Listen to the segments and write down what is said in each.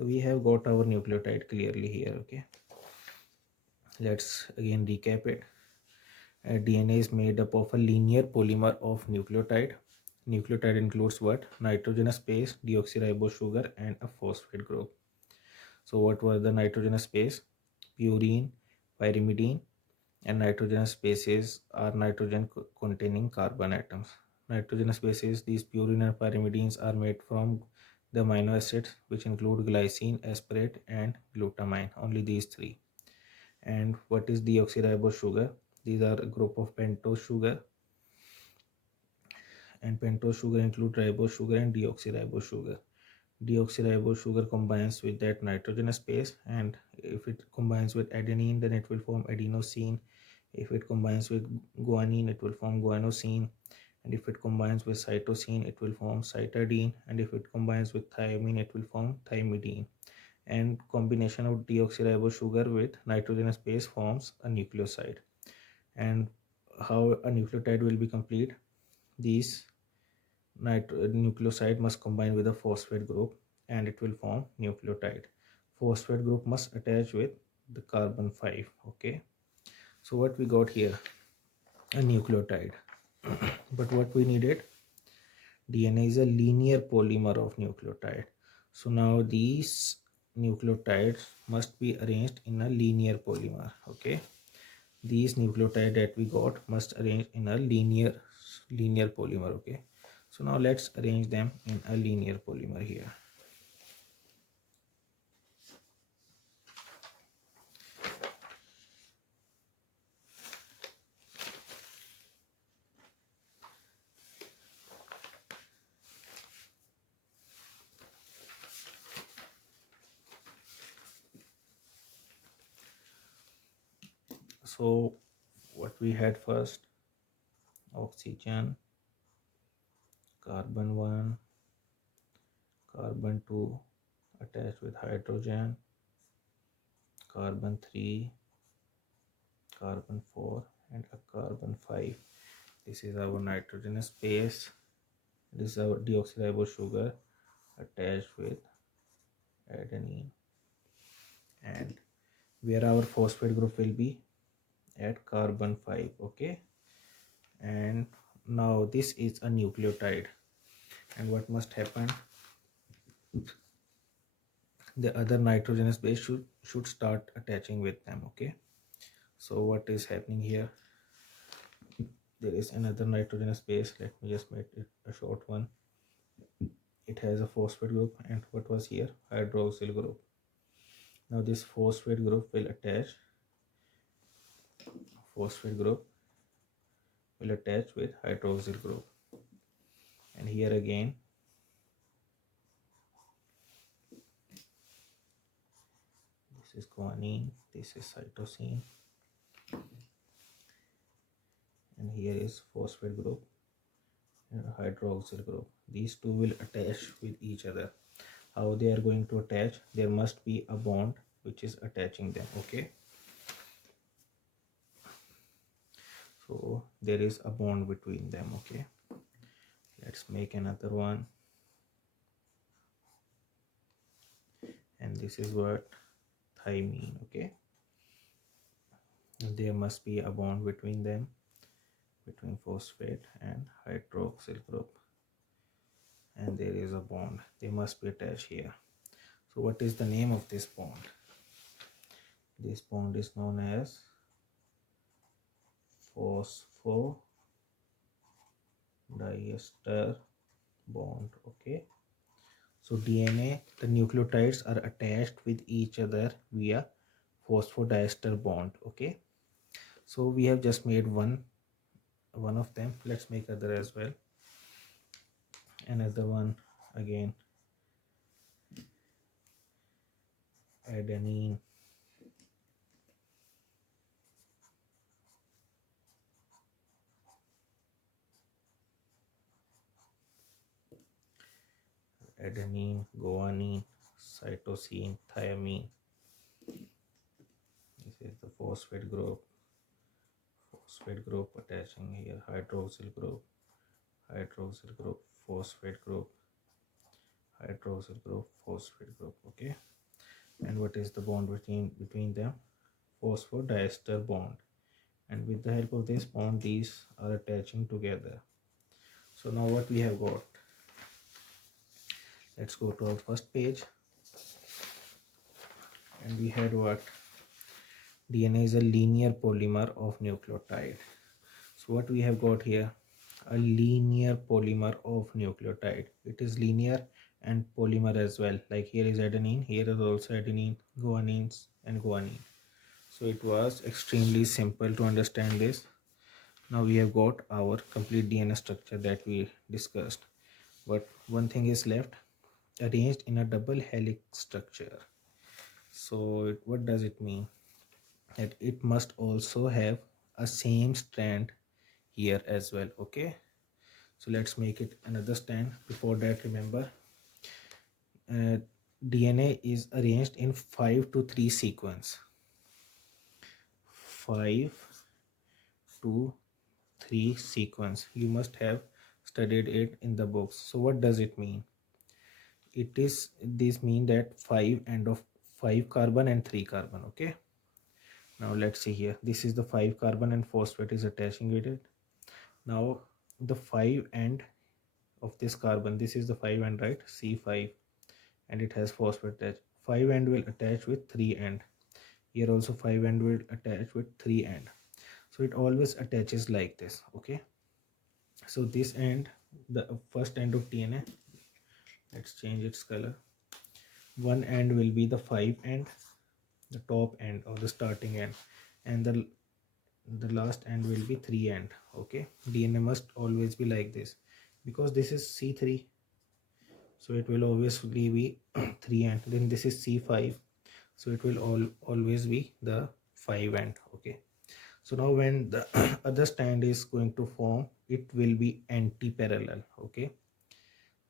So we have got our nucleotide clearly here. Okay, let's again recap it. DNA is made up of a linear polymer of nucleotide. Nucleotide includes what? Nitrogenous base, deoxyribose sugar, and a phosphate group. So what were the nitrogenous base? Purine, pyrimidine, and nitrogenous bases are nitrogen containing carbon atoms. Nitrogenous bases, these purine and pyrimidines, are made from the amino acids which include glycine, aspartate, and glutamine. Only these three. And what is deoxyribose sugar? These are a group of pentose sugar, and pentose sugar include ribose sugar and deoxyribose sugar. Deoxyribose sugar combines with that nitrogenous base, and if it combines with adenine, then it will form adenosine. If it combines with guanine, it will form guanosine, and if it combines with cytosine, it will form cytidine, and if it combines with thymine, it will form thymidine. And combination of deoxyribose sugar with nitrogenous base forms a nucleoside. And how a nucleotide will be complete? These nucleoside must combine with a phosphate group and it will form nucleotide. Phosphate group must attach with the carbon 5. Okay, so what we got here? A nucleotide. But what we needed? DNA is a linear polymer of nucleotide. So now these nucleotides must be arranged in a linear polymer. Okay, these nucleotides that we got must arrange in a linear polymer. Okay, so now let's arrange them in a linear polymer here. So what we had first? Oxygen, carbon 1, carbon 2 attached with hydrogen, carbon 3, carbon 4, and a carbon 5. This is our nitrogenous base. This is our deoxyribose sugar attached with adenine, and where our phosphate group will be at carbon 5. Okay, and now this is a nucleotide, and what must happen? The other nitrogenous base should start attaching with them. Okay, so what is happening here? There is another nitrogenous base. Let me just make it a short one. It has a phosphate group, and what was here? Hydroxyl group. Now this phosphate group will attach with hydroxyl group, and here again this is guanine, this is cytosine, and here is phosphate group and hydroxyl group. These two will attach with each other. How they are going to attach? There must be a bond which is attaching them. Okay, so there is a bond between them. Okay, let's make another one, and this is what? Thymine. Okay, there must be a bond between them, between phosphate and hydroxyl group, and there is a bond. They must be attached here. So what is the name of this bond? This bond is known as phosphodiester bond. Okay, so DNA, the nucleotides are attached with each other via phosphodiester bond. Okay, so we have just made one of them. Let's make other as well. Another one again, adenine, guanine, cytosine, thymine. This is the phosphate group attaching here, hydroxyl group, phosphate group, hydroxyl group, phosphate group. Okay, And what is the bond between them? Phosphodiester bond. And with the help of this bond, these are attaching together. So now what we have got, let's go to our first page. And we had what? DNA is a linear polymer of nucleotide. So what we have got here, a linear polymer of nucleotide. It is linear and polymer as well. Like here is adenine, here is also adenine, guanines and guanine. So it was extremely simple to understand this. Now we have got our complete DNA structure that we discussed. But one thing is left, arranged in a double helix structure. So what does it mean? That it must also have a same strand here as well. Okay, so let's make it another strand. Before that, remember, uh, DNA is arranged in 5 to 3 sequence. 5 to 3 sequence. You must have studied it in the books. So what does it mean? It is, this mean that 5 end of 5 carbon and 3 carbon. Okay, now let's see here. This is the 5 carbon and phosphate is attaching with it. Now the 5 end of this carbon, this is the 5 end, right? C5, and it has phosphate attached. 5 end will attach with 3 end. Here also 5 end will attach with 3 end. So it always attaches like this. Okay, so this end, the first end of DNA, let's change its color. One end will be the 5 end, the top end or the starting end, and the last end will be 3 end. Okay, DNA must always be like this, because this is C3, so it will obviously be 3 end. Then this is C5, so it will always be the 5 end. Okay, so now when the other strand is going to form, it will be anti-parallel. Okay,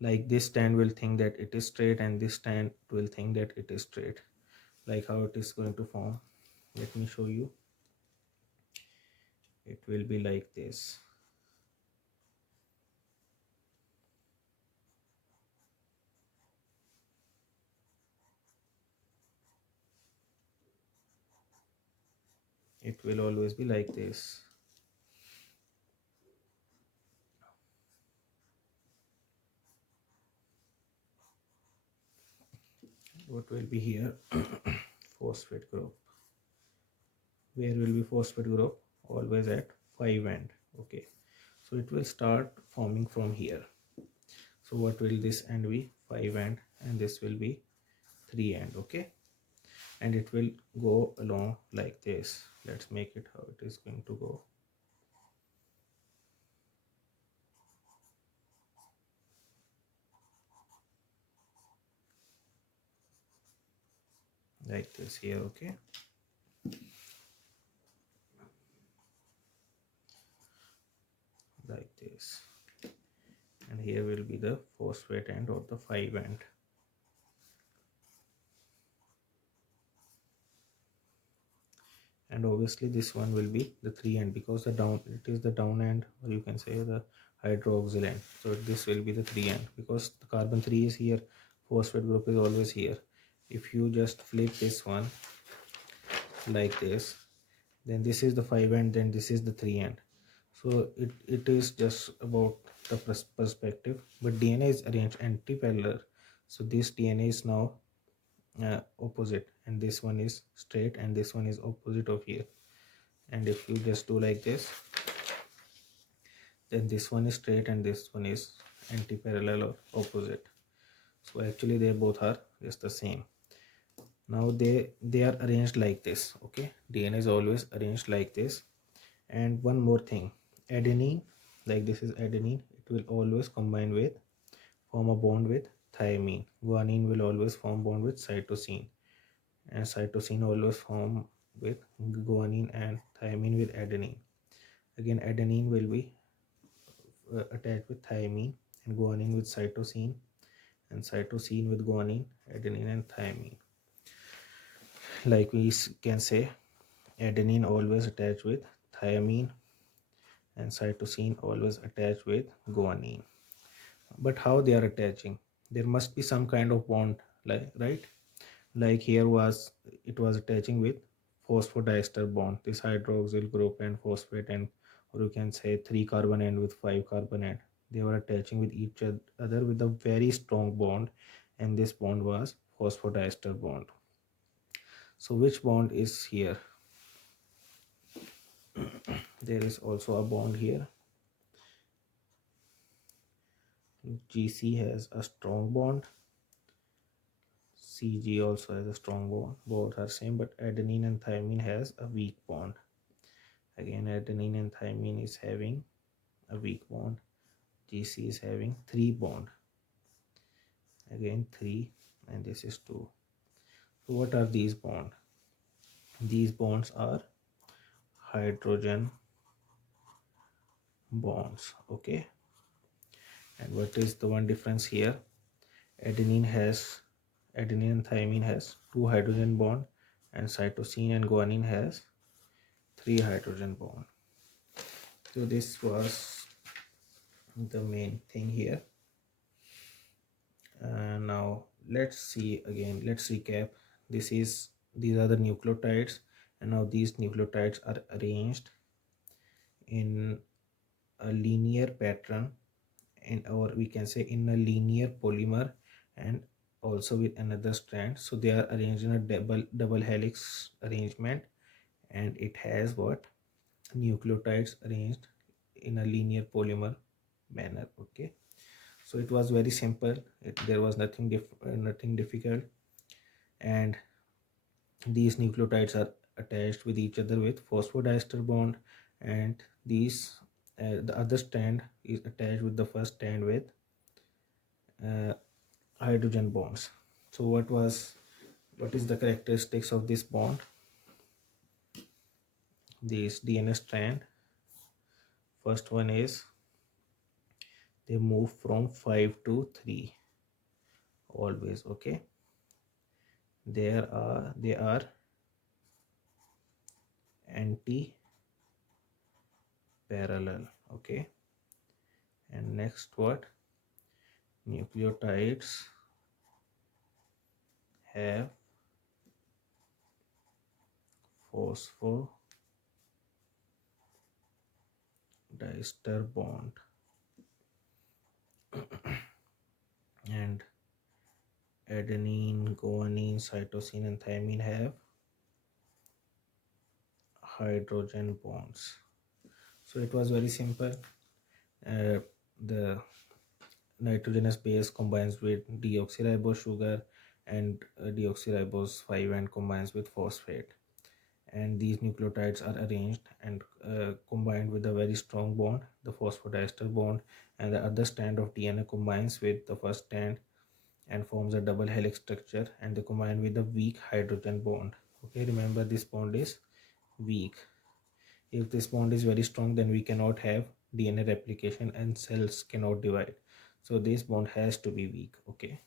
like this strand will think that it is straight and this strand will think that it is straight. Like how it is going to form, let me show you. It will be like this. It will always be like this. What will be here? Phosphate group. Where will be phosphate group? Always at 5 end. Okay, so it will start forming from here. So what will this end be? 5 end, and this will be 3 end. Okay, and it will go along like this. Let's make it how it is going to go. Like this here. Okay, like this, and here will be the phosphate end or the 5 end. And obviously this one will be the 3 end, because the down, it is the down end, or you can say the hydroxyl end. So this will be the 3 end, because the carbon 3 is here, phosphate group is always here. If you just flip this one like this, then this is the 5 end, then this is the 3 end. So it is just about the perspective. But DNA is arranged anti-parallel, so this DNA is now opposite, and this one is straight and this one is opposite of here. And if you just do like this, then this one is straight and this one is anti-parallel or opposite. So actually they both are just the same. Now they are arranged like this. Okay, DNA is always arranged like this. And one more thing, adenine, like this is adenine, it will always combine with, form a bond with thymine. Guanine will always form bond with cytosine, and cytosine always form with guanine, and thymine with adenine. Again, adenine will be attached with thymine, and guanine with cytosine, and cytosine with guanine, adenine and thymine. Like we can say, adenine always attached with thymine and cytosine always attached with guanine. But how they are attaching? There must be some kind of bond, like, right? Like here was, it was attaching with phosphodiester bond, this hydroxyl group and phosphate, and or you can say 3 carbon end with 5 carbon end, they were attaching with each other with a very strong bond, and this bond was phosphodiester bond. So which bond is here? There is also a bond here. GC has a strong bond, CG also has a strong bond, both are same, but adenine and thymine has a weak bond. Again, adenine and thymine is having a weak bond. GC is having 3 bond, again 3, and this is 2. So what are these bonds? These bonds are hydrogen bonds. Okay, and what is the one difference here? Adenine and thymine has 2 hydrogen bond, and cytosine and guanine has 3 hydrogen bond. So this was the main thing here. Now let's see again, let's recap. These are the nucleotides, and now these nucleotides are arranged in a linear pattern, in, or we can say in a linear polymer, and also with another strand. So they are arranged in a double helix arrangement, and it has what? Nucleotides arranged in a linear polymer manner. Okay, so it was very simple. There was nothing difficult, and these nucleotides are attached with each other with phosphodiester bond, and these the other strand is attached with the first strand with uh, hydrogen bonds. So what is the characteristics of this bond? This DNA strand, first one is they move from 5 to 3 always. Okay, they are anti-parallel. Okay, and next what? Nucleotides have phosphodiester bond, and adenine, guanine, cytosine, and thymine have hydrogen bonds. So it was very simple. The nitrogenous base combines with deoxyribose sugar, and deoxyribose 5 and combines with phosphate, and these nucleotides are arranged and combined with a very strong bond, the phosphodiester bond, and the other strand of DNA combines with the first strand and forms a double helix structure, and they combine with a weak hydrogen bond. Okay, remember this bond is weak. If this bond is very strong, then we cannot have DNA replication and cells cannot divide. So this bond has to be weak. Okay,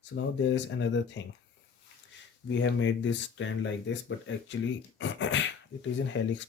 so now there is another thing. We have made this strand like this, but actually it is in helix